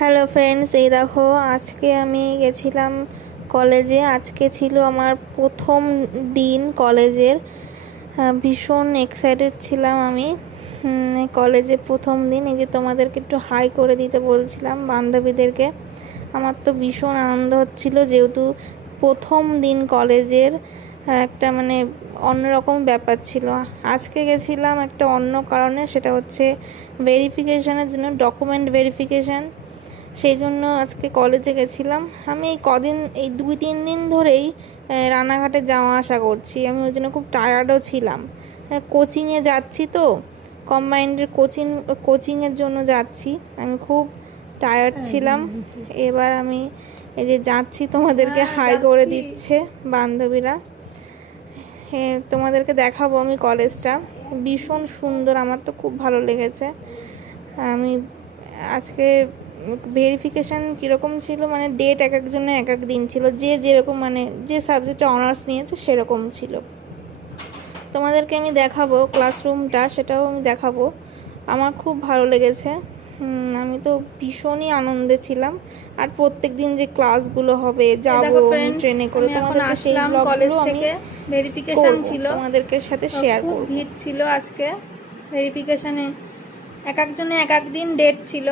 Hello friends, এই দেখো আজকে আমি গেছিলাম কলেজে। আজকে ছিল আমার প্রথম দিন কলেজের। ভীষণ এক্সাইটেড ছিলাম আমি। কলেজে প্রথম দিন, এই যে তোমাদেরকে একটু হাই করে দিতে বলছিলাম বান্ধবীদেরকে। আমার তো ভীষণ আনন্দ হচ্ছিল, যেহেতু প্রথম দিন কলেজের। একটা মানে অন্যরকম ব্যাপার ছিল। আজকে গেছিলাম একটা অন্য কারণে, সেটা হচ্ছে ভেরিফিকেশনের জন্য, ডকুমেন্ট ভেরিফিকেশন। সেই জন্য আজকে কলেজে গেছিলাম। আমি এই 2-3 দিন ধরেই রানাঘাটে যাওয়া আসা করছি। আমি ওই জন্য খুব টায়ার্ডও ছিলাম। কোচিংয়ে যাচ্ছি তো, কম্বাইন্ডের কোচিংয়ের জন্য যাচ্ছি। আমি খুব টায়ার্ড ছিলাম। এবার আমি এই যে যাচ্ছি, তোমাদেরকে হাই করে দিচ্ছে বান্ধবীরা। হ্যাঁ, তোমাদেরকে দেখাবো আমি কলেজটা। ভীষণ সুন্দর, আমার তো খুব ভালো লেগেছে। আমি আজকে ভেরিফিকেশান কীরকম ছিল, মানে ডেট এক একজনের এক এক দিন ছিল, যে যেরকম মানে যে সাবজেক্টে অনার্স নিয়েছে সেরকম ছিল। তোমাদেরকে আমি দেখাবো ক্লাসরুমটা, সেটাও আমি দেখাবো। আমার খুব ভালো লেগেছে। আমি তো ভীষণই আনন্দে ছিলাম। আর প্রত্যেক দিন যে ক্লাসগুলো হবে, যাবো আমি ট্রেনে করে, তোমাদেরকে সেই ব্লগগুলো আমি ভেরিফিকেশন ছিল, তোমাদেরকে সাথে শেয়ার খুব করব। ভিড় ছিল আজকে ভেরিফিকেশনে। এক একজনে এক এক দিন ডেট ছিল।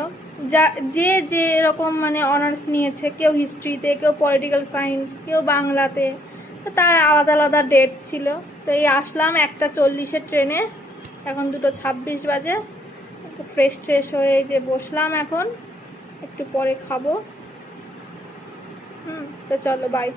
যা যে যে এরকম মানে অনার্স নিয়েছে, কেউ হিস্ট্রিতে, কেউ পলিটিক্যাল সায়েন্স, কেউ বাংলাতে, তো তার আলাদা আলাদা ডেট ছিল। তো এই আসলাম 1:40 ট্রেনে, এখন 2:26 বাজে। ফ্রেশ হয়ে যে বসলাম, এখন একটু পরে খাবো। তো চলো, বাই।